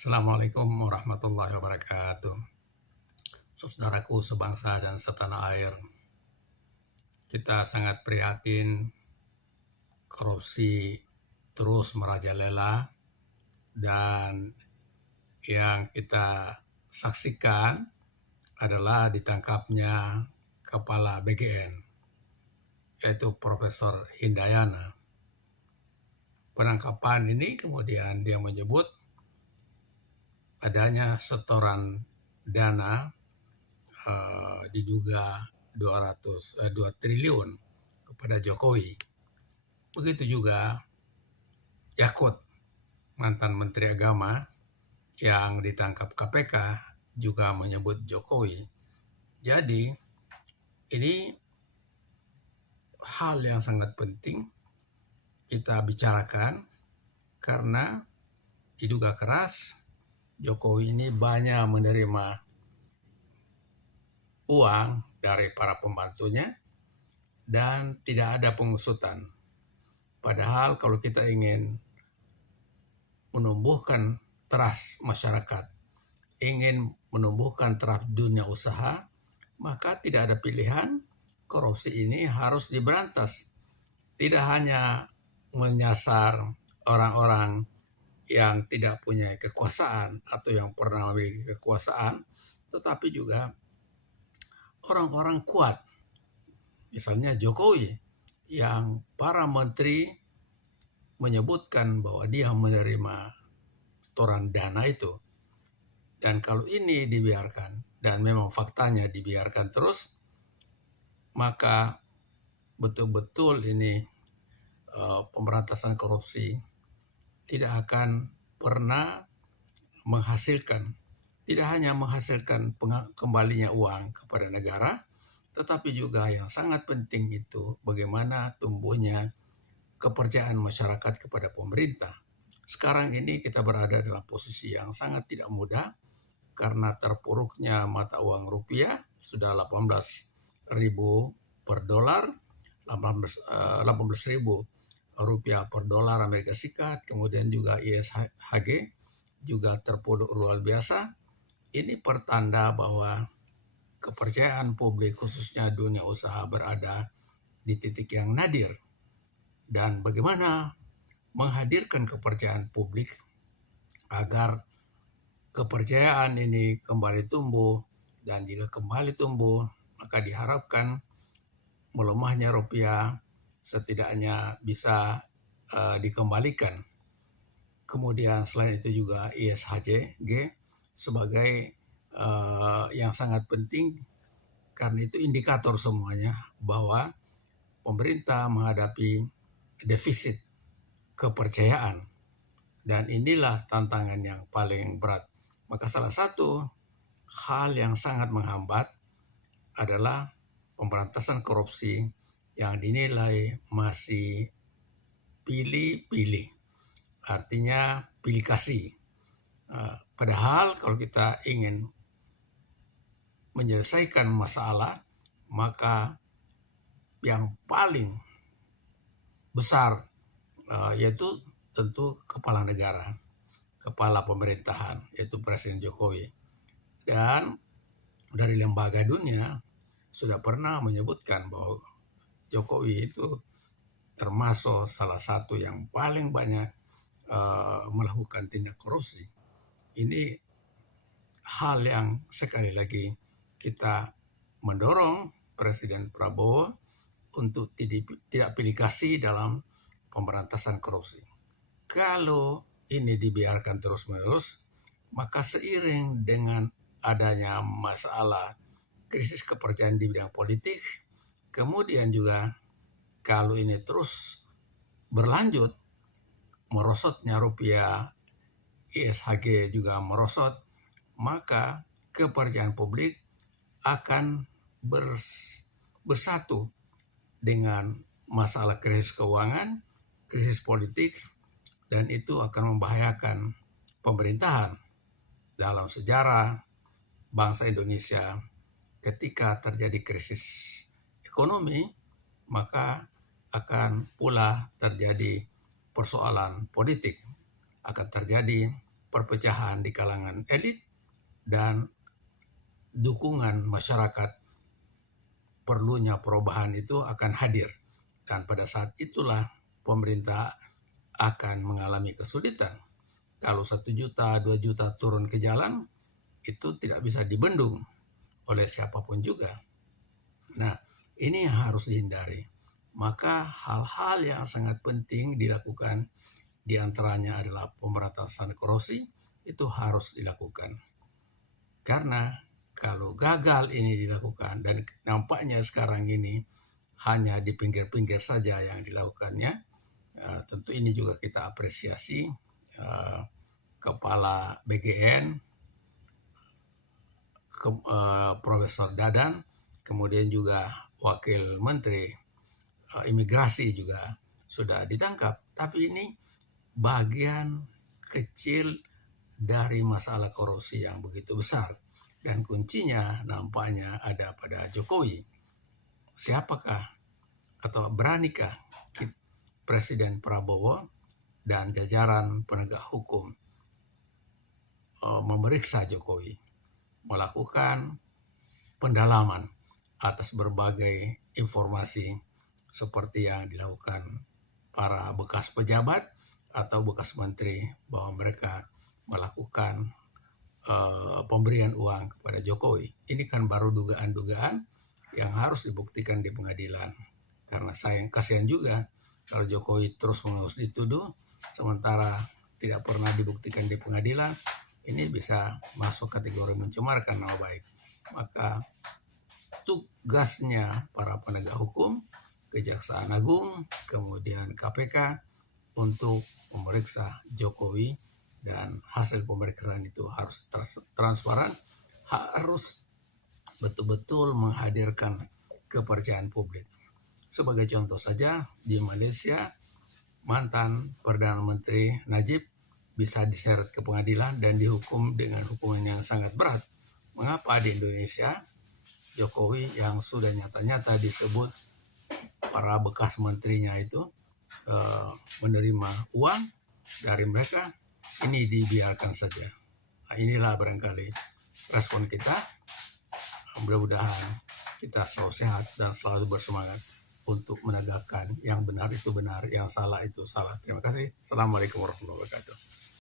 Assalamualaikum warahmatullahi wabarakatuh. Saudaraku sebangsa dan setanah air, kita sangat prihatin korupsi terus merajalela dan yang kita saksikan adalah ditangkapnya Kepala BGN, yaitu Profesor Hindayana. Penangkapan ini kemudian dia menyebut adanya setoran dana diduga 2 triliun kepada Jokowi. Begitu juga Yakut, mantan Menteri Agama yang ditangkap KPK, juga menyebut Jokowi. Jadi ini hal yang sangat penting kita bicarakan karena diduga keras Jokowi ini banyak menerima uang dari para pembantunya dan tidak ada pengusutan. Padahal kalau kita ingin menumbuhkan trust masyarakat, ingin menumbuhkan trust dunia usaha, maka tidak ada pilihan, korupsi ini harus diberantas. Tidak hanya menyasar orang-orang yang tidak punya kekuasaan atau yang pernah memiliki kekuasaan, tetapi juga orang-orang kuat. Misalnya Jokowi, yang para menteri menyebutkan bahwa dia menerima setoran dana itu. Dan kalau ini dibiarkan, dan memang faktanya dibiarkan terus, maka betul-betul ini pemberantasan korupsi tidak akan pernah menghasilkan, tidak hanya menghasilkan kembalinya uang kepada negara, tetapi juga yang sangat penting itu bagaimana tumbuhnya kepercayaan masyarakat kepada pemerintah. Sekarang ini kita berada dalam posisi yang sangat tidak mudah karena terpuruknya mata uang rupiah sudah 18.000 per dolar, 18.000 rupiah per dolar Amerika Serikat, kemudian juga ISHG juga terpuruk luar biasa. Ini pertanda bahwa kepercayaan publik khususnya dunia usaha berada di titik yang nadir. Dan bagaimana menghadirkan kepercayaan publik agar kepercayaan ini kembali tumbuh, dan jika kembali tumbuh maka diharapkan melemahnya rupiah setidaknya bisa dikembalikan. Kemudian selain itu juga ISHG sebagai yang sangat penting karena itu indikator semuanya bahwa pemerintah menghadapi defisit kepercayaan, dan inilah tantangan yang paling berat. Maka salah satu hal yang sangat menghambat adalah pemberantasan korupsi yang dinilai masih pilih-pilih, artinya pilih kasih. Padahal kalau kita ingin menyelesaikan masalah, maka yang paling besar yaitu tentu kepala negara, kepala pemerintahan, yaitu Presiden Jokowi. Dan dari lembaga dunia sudah pernah menyebutkan bahwa Jokowi itu termasuk salah satu yang paling banyak melakukan tindak korupsi. Ini hal yang sekali lagi kita mendorong Presiden Prabowo untuk tidak pilih kasih dalam pemberantasan korupsi. Kalau ini dibiarkan terus-menerus, maka seiring dengan adanya masalah krisis kepercayaan di bidang politik, kemudian juga kalau ini terus berlanjut, merosotnya rupiah, ISHG juga merosot, maka kepercayaan publik akan bersatu dengan masalah krisis keuangan, krisis politik, dan itu akan membahayakan pemerintahan. Dalam sejarah bangsa Indonesia, ketika terjadi krisis ekonomi, maka akan pula terjadi persoalan politik, akan terjadi perpecahan di kalangan elit dan dukungan masyarakat perlunya perubahan itu akan hadir. Dan pada saat itulah pemerintah akan mengalami kesulitan. Kalau 1 juta, 2 juta turun ke jalan, itu tidak bisa dibendung oleh siapapun juga. Nah, ini yang harus dihindari. Maka hal-hal yang sangat penting dilakukan, diantaranya adalah pemberantasan korupsi, itu harus dilakukan. Karena kalau gagal ini dilakukan, dan nampaknya sekarang ini hanya di pinggir-pinggir saja yang dilakukannya, tentu ini juga kita apresiasi Kepala BGN, Profesor Dadan, kemudian juga Wakil Menteri Imigrasi juga sudah ditangkap. Tapi ini bagian kecil dari masalah korupsi yang begitu besar. Dan kuncinya nampaknya ada pada Jokowi. Siapakah atau beranikah Presiden Prabowo dan jajaran penegak hukum memeriksa Jokowi, melakukan pendalaman atas berbagai informasi seperti yang dilakukan para bekas pejabat atau bekas menteri, bahwa mereka melakukan pemberian uang kepada Jokowi. Ini kan baru dugaan-dugaan yang harus dibuktikan di pengadilan. Karena kasihan juga kalau Jokowi terus-menerus dituduh, sementara tidak pernah dibuktikan di pengadilan, ini bisa masuk kategori mencemarkan nama baik. Maka tugasnya para penegak hukum, Kejaksaan Agung, kemudian KPK untuk memeriksa Jokowi, dan hasil pemeriksaan itu harus transparan, harus betul-betul menghadirkan kepercayaan publik. Sebagai contoh saja, di Malaysia mantan Perdana Menteri Najib bisa diseret ke pengadilan dan dihukum dengan hukuman yang sangat berat. Mengapa di Indonesia Jokowi yang sudah nyata-nyata disebut para bekas menterinya itu menerima uang dari mereka, ini dibiarkan saja. Nah, inilah barangkali respon kita. Mudah-mudahan kita selalu sehat dan selalu bersemangat untuk menegakkan yang benar itu benar, yang salah itu salah. Terima kasih. Assalamualaikum warahmatullahi wabarakatuh.